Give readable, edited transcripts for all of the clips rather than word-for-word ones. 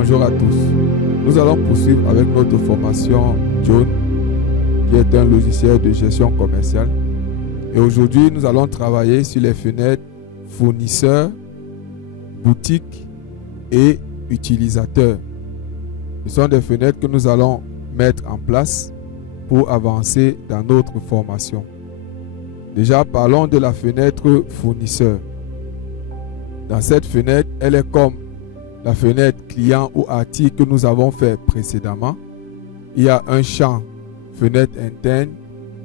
Bonjour à tous. Nous allons poursuivre avec notre formation John, qui est un logiciel de gestion commerciale. Et aujourd'hui, nous allons travailler sur les fenêtres fournisseurs, boutiques et utilisateurs. Ce sont des fenêtres que nous allons mettre en place pour avancer dans notre formation. Déjà, parlons de la fenêtre fournisseur. Dans cette fenêtre, elle est comme la fenêtre client ou article que nous avons fait précédemment. Il y a un champ fenêtre interne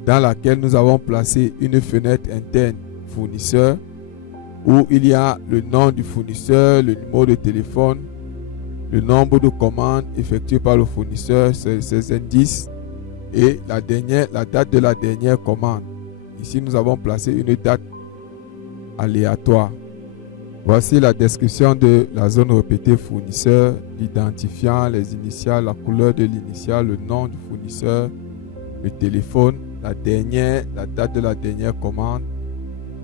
dans laquelle nous avons placé une fenêtre interne fournisseur où il y a le nom du fournisseur, le numéro de téléphone, le nombre de commandes effectuées par le fournisseur, ses indices et la date de la dernière commande. Ici, nous avons placé une date aléatoire. Voici la description de la zone répétée fournisseur, l'identifiant, les initiales, la couleur de l'initiale, le nom du fournisseur, le téléphone, la date de la dernière commande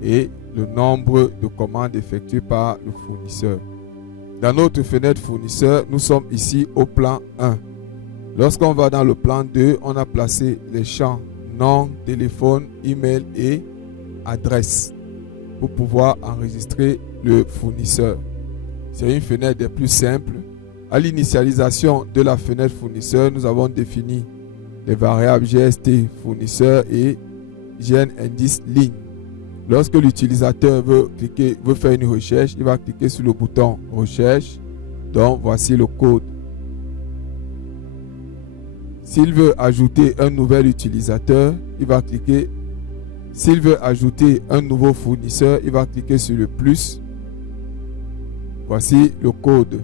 et le nombre de commandes effectuées par le fournisseur. Dans notre fenêtre fournisseur, nous sommes ici au plan 1. Lorsqu'on va dans le plan 2, on a placé les champs nom, téléphone, email et adresse pour pouvoir enregistrer le fournisseur. C'est une fenêtre des plus simples. À l'initialisation de la fenêtre fournisseur, nous avons défini les variables GST fournisseur et GN indice ligne. Lorsque l'utilisateur veut faire une recherche, il va cliquer sur le bouton recherche. Donc voici le code. S'il veut ajouter un nouvel utilisateur, il va cliquer. S'il veut ajouter un nouveau fournisseur, il va cliquer sur le plus. Voici le code.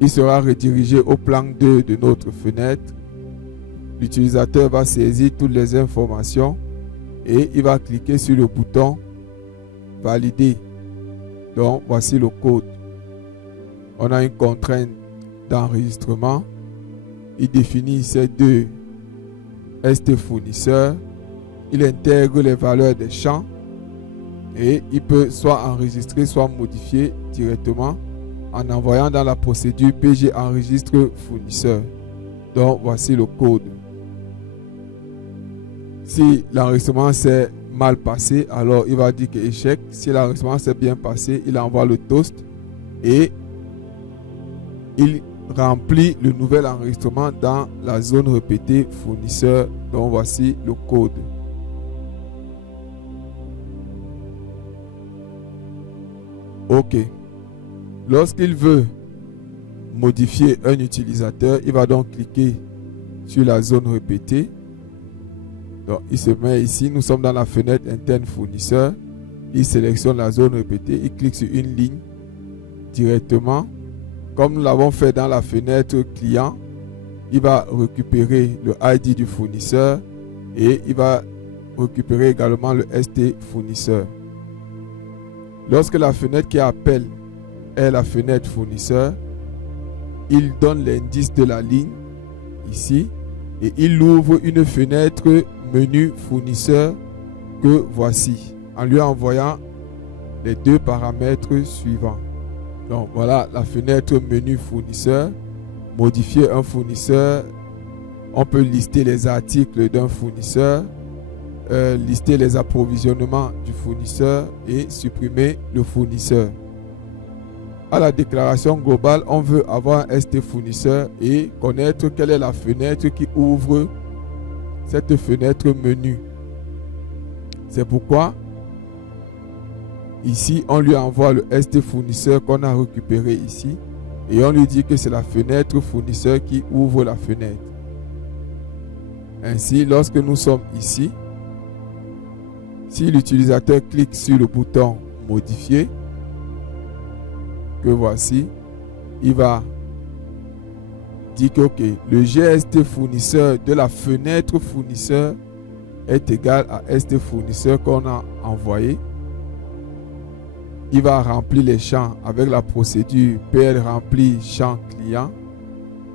Il sera redirigé au plan 2 de notre fenêtre. L'utilisateur va saisir toutes les informations et il va cliquer sur le bouton valider. Donc voici le code. On a une contrainte d'enregistrement. Il définit ces deux ST fournisseurs. Il intègre les valeurs des champs et il peut soit enregistrer, soit modifier directement en envoyant dans la procédure PG enregistre fournisseur. Donc voici le code. Si l'enregistrement s'est mal passé, alors il va dire que échec. Si l'enregistrement s'est bien passé, il envoie le toast et il remplit le nouvel enregistrement dans la zone répétée fournisseur. Donc voici le code. OK. Lorsqu'il veut modifier un utilisateur, il va donc cliquer sur la zone répétée. Donc il se met ici, nous sommes dans la fenêtre interne fournisseur. Il sélectionne la zone répétée, il clique sur une ligne directement. Comme nous l'avons fait dans la fenêtre client, il va récupérer le ID du fournisseur et il va récupérer également le ST fournisseur. Lorsque la fenêtre qui appelle est la fenêtre fournisseur, il donne l'indice de la ligne ici et il ouvre une fenêtre menu fournisseur que voici en lui envoyant les deux paramètres suivants. Donc voilà la fenêtre menu fournisseur. Modifier un fournisseur. On peut lister les articles d'un fournisseur. Lister les approvisionnements du fournisseur et supprimer le fournisseur. À la déclaration globale, on veut avoir un ST fournisseur et connaître quelle est la fenêtre qui ouvre cette fenêtre menu. C'est pourquoi ici, on lui envoie le ST fournisseur qu'on a récupéré ici et on lui dit que c'est la fenêtre fournisseur qui ouvre la fenêtre. Ainsi, lorsque nous sommes ici, si l'utilisateur clique sur le bouton modifier, que voici, il va dire que OK, le GST fournisseur de la fenêtre fournisseur est égal à ST fournisseur qu'on a envoyé. Il va remplir les champs avec la procédure PL rempli champ client.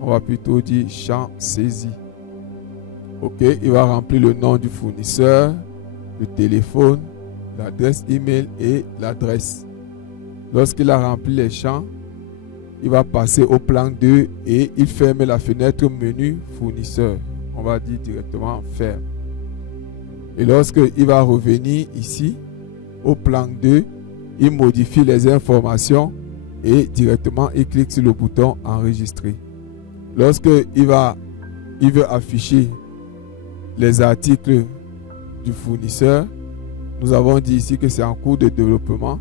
On va plutôt dire champ saisi. OK, il va remplir le nom du fournisseur, le téléphone, l'adresse email et l'adresse. Lorsqu'il a rempli les champs, il va passer au plan 2 et il ferme la fenêtre menu fournisseur. On va dire directement ferme. Et lorsqu'il va revenir ici, au plan 2, il modifie les informations et directement il clique sur le bouton enregistrer. Lorsqu'il veut afficher les articles du fournisseur, nous avons dit ici que c'est en cours de développement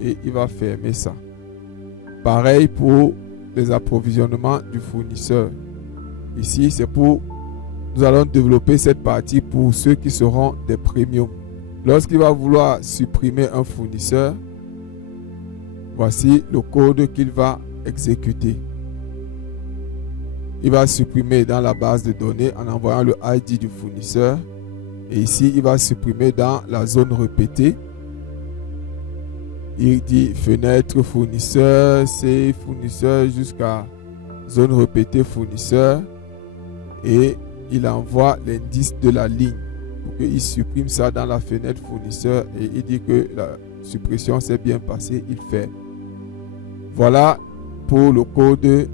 et il va fermer ça. Pareil pour les approvisionnements du fournisseur. Ici, c'est pour, nous allons développer cette partie pour ceux qui seront des premiums. Lorsqu'il va vouloir supprimer un fournisseur, voici le code qu'il va exécuter. Il va supprimer dans la base de données en envoyant le ID du fournisseur. Et ici, il va supprimer dans la zone répétée. Il dit fenêtre fournisseur, c'est fournisseur jusqu'à zone répétée fournisseur. Et il envoie l'indice de la ligne pour qu'il supprime ça dans la fenêtre fournisseur. Et il dit que la suppression s'est bien passée, il fait. Voilà pour le code.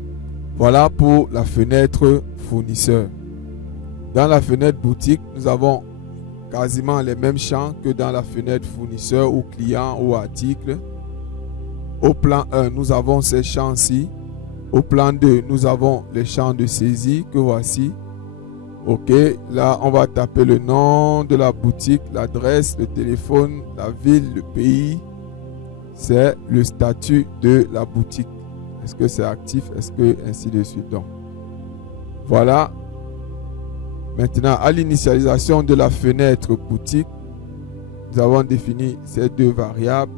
Voilà pour la fenêtre fournisseur. Dans la fenêtre boutique, nous avons quasiment les mêmes champs que dans la fenêtre fournisseur ou client ou article. Au plan 1, nous avons ces champs-ci. Au plan 2, nous avons les champs de saisie que voici. Ok, là on va taper le nom de la boutique, l'adresse, le téléphone, la ville, le pays. C'est le statut de la boutique. Est-ce que c'est actif? Est-ce que ainsi de suite? Donc, voilà. Maintenant, à l'initialisation de la fenêtre boutique, nous avons défini ces deux variables.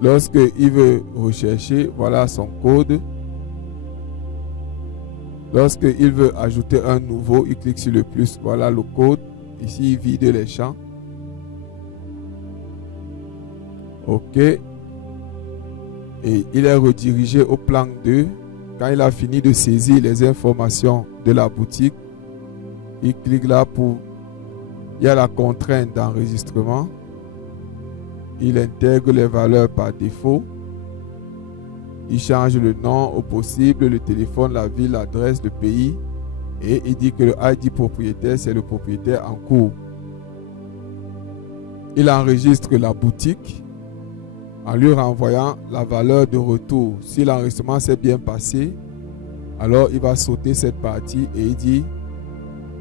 Lorsqu'il veut rechercher, voilà son code. Lorsqu'il veut ajouter un nouveau, il clique sur le plus. Voilà le code. Ici, il vide les champs. OK. Et il est redirigé au plan 2. Quand il a fini de saisir les informations de la boutique, il clique là pour... Il y a la contrainte d'enregistrement. Il intègre les valeurs par défaut. Il change le nom au possible, le téléphone, la ville, l'adresse, le pays. Et il dit que le ID propriétaire, c'est le propriétaire en cours. Il enregistre la boutique en lui renvoyant la valeur de retour. Si l'enregistrement s'est bien passé, alors il va sauter cette partie et il dit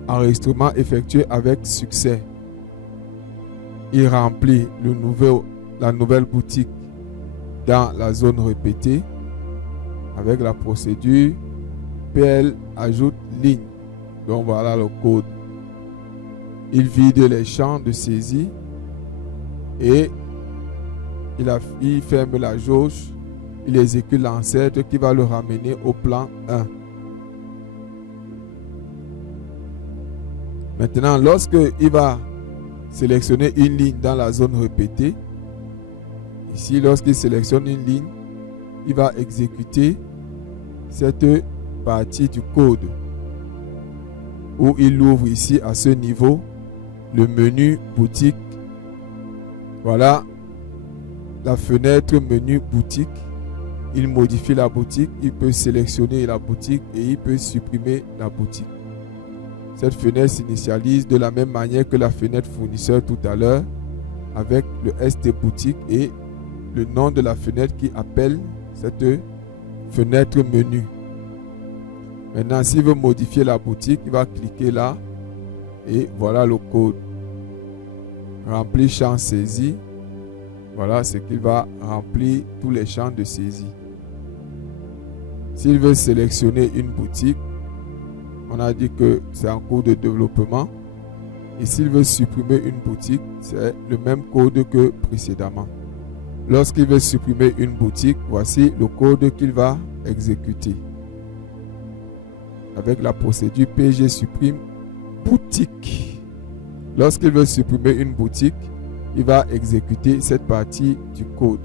enregistrement effectué avec succès. Il remplit la nouvelle boutique dans la zone répétée avec la procédure PL ajoute ligne. Donc voilà le code. Il vide les champs de saisie et il ferme la jauge. Il exécute l'ancêtre qui va le ramener au plan 1. Maintenant, lorsqu'il va sélectionner une ligne dans la zone répétée, ici, lorsqu'il sélectionne une ligne, il va exécuter cette partie du code où il ouvre ici à ce niveau le menu boutique. Voilà la fenêtre menu boutique. Il modifie la boutique, il peut sélectionner la boutique et il peut supprimer la boutique. Cette fenêtre s'initialise de la même manière que la fenêtre fournisseur tout à l'heure avec le ST boutique et le nom de la fenêtre qui appelle cette fenêtre menu. Maintenant, s'il veut modifier la boutique, il va cliquer là et voilà le code. Remplir champ saisie. Voilà ce qu'il va remplir tous les champs de saisie. S'il veut sélectionner une boutique, on a dit que c'est en cours de développement. Et s'il veut supprimer une boutique, c'est le même code que précédemment. Lorsqu'il veut supprimer une boutique, voici le code qu'il va exécuter. Avec la procédure PG supprime boutique. Lorsqu'il veut supprimer une boutique, il va exécuter cette partie du code.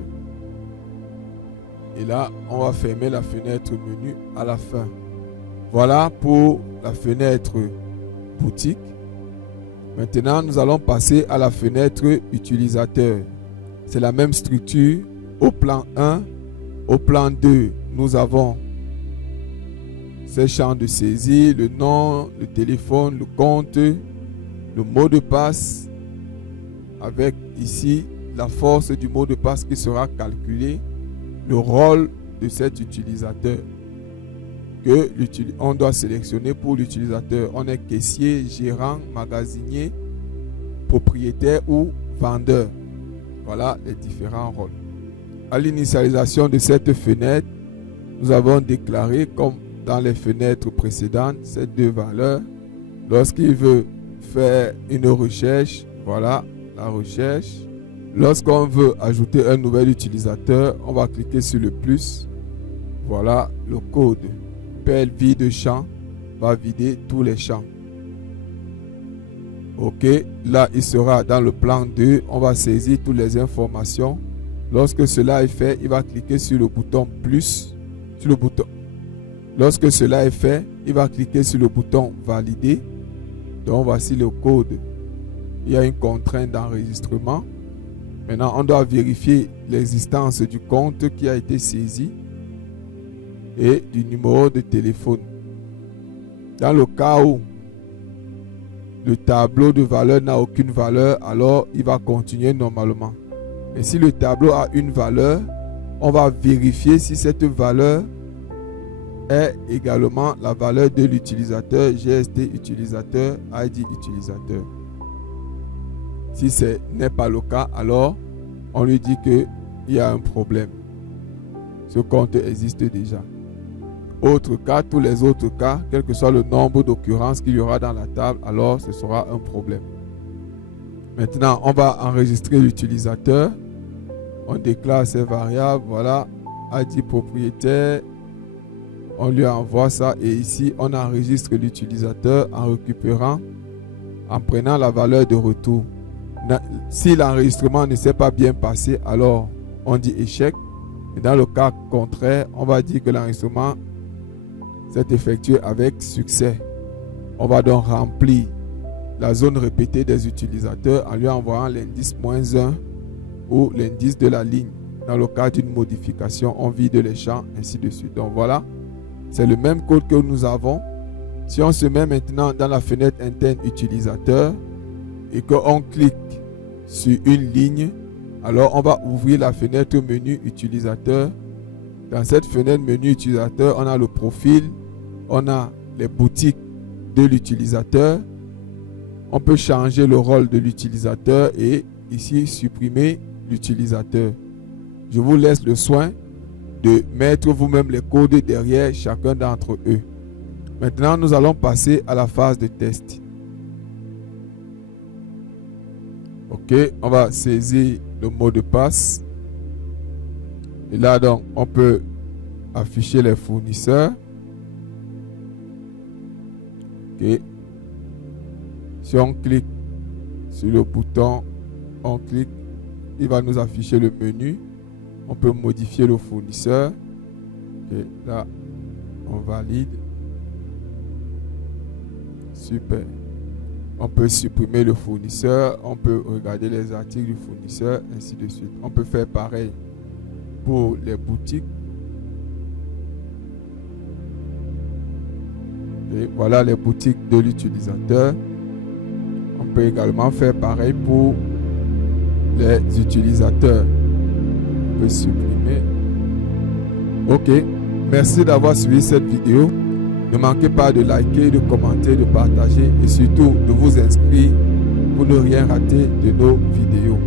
Et là, on va fermer la fenêtre menu à la fin. Voilà pour la fenêtre boutique. Maintenant, nous allons passer à la fenêtre utilisateur. C'est la même structure. Au plan 1, au plan 2, nous avons ces champs de saisie, le nom, le téléphone, le compte, le mot de passe, avec ici la force du mot de passe qui sera calculé, le rôle de cet utilisateur que on doit sélectionner pour l'utilisateur. On est caissier, gérant, magasinier, propriétaire ou vendeur. Voilà les différents rôles. À l'initialisation de cette fenêtre, nous avons déclaré, comme dans les fenêtres précédentes, ces deux valeurs. Lorsqu'il veut faire une recherche, voilà la recherche. Lorsqu'on veut ajouter un nouvel utilisateur, on va cliquer sur le plus. Voilà le code. PL vide champ va vider tous les champs. Ok, là il sera dans le plan 2. On va saisir toutes les informations. Lorsque cela est fait, il va cliquer sur le bouton plus. Sur le bouton. Lorsque cela est fait, il va cliquer sur le bouton valider. Donc voici le code. Il y a une contrainte d'enregistrement. Maintenant, on doit vérifier l'existence du compte qui a été saisi et du numéro de téléphone. Dans le cas où le tableau de valeur n'a aucune valeur, alors il va continuer normalement. Mais si le tableau a une valeur, on va vérifier si cette valeur est également la valeur de l'utilisateur, GST utilisateur, ID utilisateur. Si ce n'est pas le cas, alors on lui dit qu'il y a un problème. Ce compte existe déjà. Autre cas, tous les autres cas, quel que soit le nombre d'occurrences qu'il y aura dans la table, alors ce sera un problème. Maintenant, on va enregistrer l'utilisateur. On déclare ces variables. Voilà, ID propriétaire. On lui envoie ça et ici, on enregistre l'utilisateur en récupérant, en prenant la valeur de retour. Si l'enregistrement ne s'est pas bien passé, alors on dit échec. Et dans le cas contraire, on va dire que l'enregistrement s'est effectué avec succès. On va donc remplir la zone répétée des utilisateurs en lui envoyant l'indice -1 ou l'indice de la ligne. Dans le cas d'une modification, on vide les champs, ainsi de suite. Donc voilà, c'est le même code que nous avons. Si on se met maintenant dans la fenêtre interne utilisateur et qu'on clique sur une ligne, alors on va ouvrir la fenêtre menu utilisateur. Dans cette fenêtre menu utilisateur, on a le profil, on a les boutiques de l'utilisateur. On peut changer le rôle de l'utilisateur et ici supprimer l'utilisateur. Je vous laisse le soin de mettre vous-même les codes derrière chacun d'entre eux. Maintenant, nous allons passer à la phase de test. Ok, on va saisir le mot de passe. Et là, donc, on peut afficher les fournisseurs. Ok. Si on clique sur le bouton, on clique, il va nous afficher le menu. On peut modifier le fournisseur. Ok, là, on valide. Super. On peut supprimer le fournisseur. On peut regarder les articles du fournisseur, ainsi de suite. On peut faire pareil pour les boutiques. Et voilà les boutiques de l'utilisateur. On peut également faire pareil pour les utilisateurs. On peut supprimer. Ok. Merci d'avoir suivi cette vidéo. Ne manquez pas de liker, de commenter, de partager et surtout de vous inscrire pour ne rien rater de nos vidéos.